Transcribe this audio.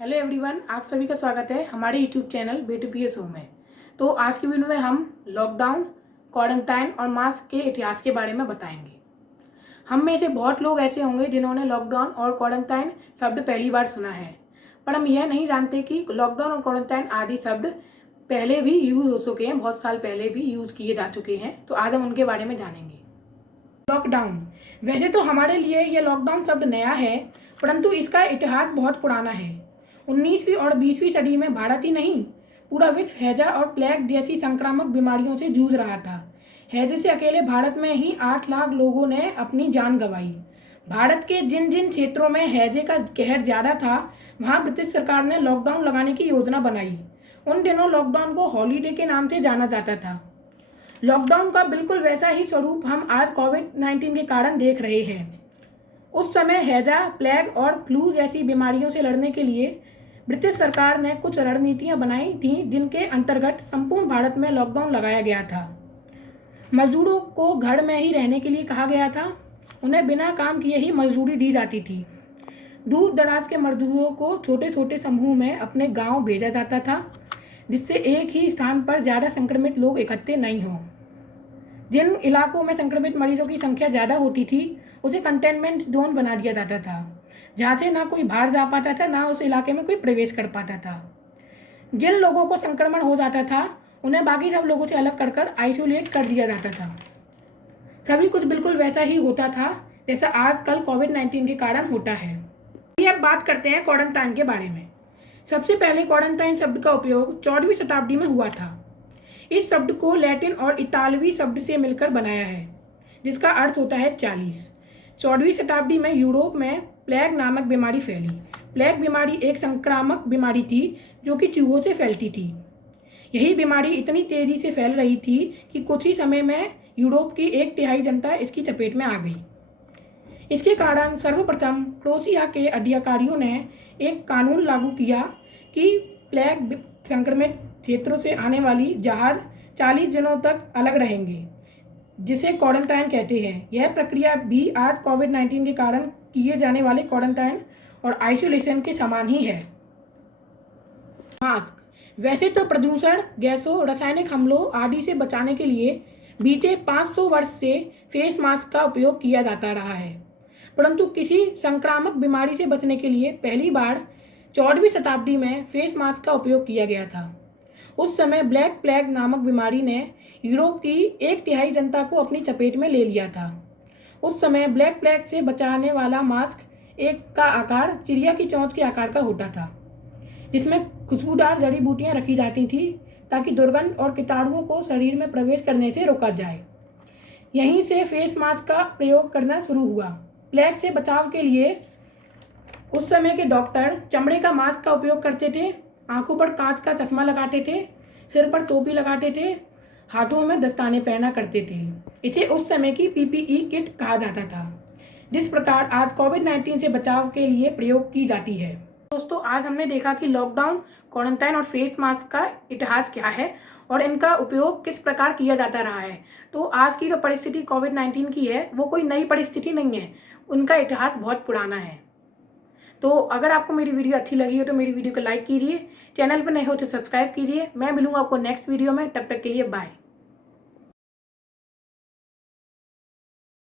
Hello everyone, आप सभी का स्वागत है हमारे यूट्यूब चैनल B2PA शो में। तो आज की वीडियो में हम लॉकडाउन, क्वारंटाइन और मास्क के इतिहास के बारे में बताएंगे। हम में से बहुत लोग ऐसे होंगे जिन्होंने लॉकडाउन और क्वारंटाइन शब्द पहली बार सुना है, पर हम यह नहीं जानते कि लॉकडाउन और क्वारंटाइन आदि शब्द पहले भी यूज़ हो चुके हैं, बहुत साल पहले भी यूज़ किए जा चुके हैं। तो आज हम उनके बारे में जानेंगे। लॉकडाउन, वैसे तो हमारे लिए यह लॉकडाउन शब्द नया है, परंतु इसका इतिहास बहुत पुराना है। 19वीं और 20वीं सदी में भारत ही नहीं, पूरा विश्व हैजा और प्लेग जैसी संक्रामक बीमारियों से जूझ रहा था। हैजे से अकेले भारत में ही 8 लाख लोगों ने अपनी जान गंवाई। भारत के जिन जिन क्षेत्रों में हैजे का कहर ज़्यादा था, वहां ब्रिटिश सरकार ने लॉकडाउन लगाने की योजना बनाई। उन दिनों लॉकडाउन को हॉलीडे के नाम से जाना जाता था। लॉकडाउन का बिल्कुल वैसा ही स्वरूप हम आज कोविड-19 के कारण देख रहे हैं। उस समय हैजा, प्लेग और फ्लू जैसी बीमारियों से लड़ने के लिए ब्रिटिश सरकार ने कुछ रणनीतियां बनाई थीं, जिनके अंतर्गत संपूर्ण भारत में लॉकडाउन लगाया गया था। मजदूरों को घर में ही रहने के लिए कहा गया था। उन्हें बिना काम किए ही मजदूरी दी जाती थी। दूर दराज के मजदूरों को छोटे छोटे समूह में अपने गांव भेजा जाता था, जिससे एक ही स्थान पर ज़्यादा संक्रमित लोग इकट्ठे नहीं हों। जिन इलाकों में संक्रमित मरीजों की संख्या ज़्यादा होती थी, उसे कंटेनमेंट जोन बना दिया जाता था, जहाँ से ना कोई बाहर जा पाता था, ना उस इलाके में कोई प्रवेश कर पाता था। जिन लोगों को संक्रमण हो जाता था, उन्हें बाकी सब लोगों से अलग कर आइसोलेट कर दिया जाता था। सभी कुछ बिल्कुल वैसा ही होता था जैसा आजकल कोविड-19 के कारण होता है। अब बात करते हैं क्वारंटाइन के बारे में। सबसे पहले क्वारंटाइन शब्द का उपयोग 14वीं शताब्दी में हुआ था। इस शब्द को लैटिन और इतालवी शब्द से मिलकर बनाया है, जिसका अर्थ होता है 40। 14वीं शताब्दी में यूरोप में प्लेग नामक बीमारी फैली। प्लेग बीमारी एक संक्रामक बीमारी थी जो कि चूहों से फैलती थी। यही बीमारी इतनी तेजी से फैल रही थी कि कुछ ही समय में यूरोप की 1/3 जनता इसकी चपेट में आ गई। इसके कारण सर्वप्रथम क्रोएशिया के अधिकारियों ने एक कानून लागू किया कि प्लेग संक्रमित क्षेत्रों से आने वाली जहाज 40 दिनों तक अलग रहेंगे, जिसे क्वारंटाइन कहते हैं। यह प्रक्रिया भी आज कोविड-19 के कारण किए जाने वाले क्वारंटाइन और आइसोलेशन के समान ही है। मास्क, वैसे तो प्रदूषण, गैसों, रासायनिक हमलों आदि से बचाने के लिए बीते 500 वर्ष से फेस मास्क का उपयोग किया जाता रहा है, परंतु किसी संक्रामक बीमारी से बचने के लिए पहली बार 14वीं शताब्दी में फेस मास्क का उपयोग किया गया था। उस समय ब्लैक प्लेग नामक बीमारी ने यूरोप की 1/3 जनता को अपनी चपेट में ले लिया था। उस समय ब्लैक प्लेग से बचाने वाला मास्क एक का आकार चिड़िया की चोंच के आकार का होता था, जिसमें खुशबूदार जड़ी बूटियां रखी जाती थी ताकि दुर्गंध और कीटाणुओं को शरीर में प्रवेश करने से रोका जाए। यहीं से फेस मास्क का प्रयोग करना शुरू हुआ। प्लेग से बचाव के लिए उस समय के डॉक्टर चमड़े का मास्क का उपयोग करते थे, आंखों पर कांच का चश्मा लगाते थे, सिर पर टोपी लगाते थे, हाथों में दस्ताने पहना करते थे। इसे उस समय की PPE किट कहा जाता था, जिस प्रकार आज कोविड-19 से बचाव के लिए प्रयोग की जाती है। दोस्तों, आज हमने देखा कि लॉकडाउन, क्वारंटाइन और फेस मास्क का इतिहास क्या है और इनका उपयोग किस प्रकार किया जाता रहा है। तो आज की जो परिस्थिति कोविड-19 की है, वो कोई नई परिस्थिति नहीं है, उनका इतिहास बहुत पुराना है। तो अगर आपको मेरी वीडियो अच्छी लगी हो तो मेरी वीडियो को लाइक कीजिए, चैनल पर नए हो तो सब्सक्राइब कीजिए। मैं मिलूंगा आपको नेक्स्ट वीडियो में, तब तक के लिए बाय।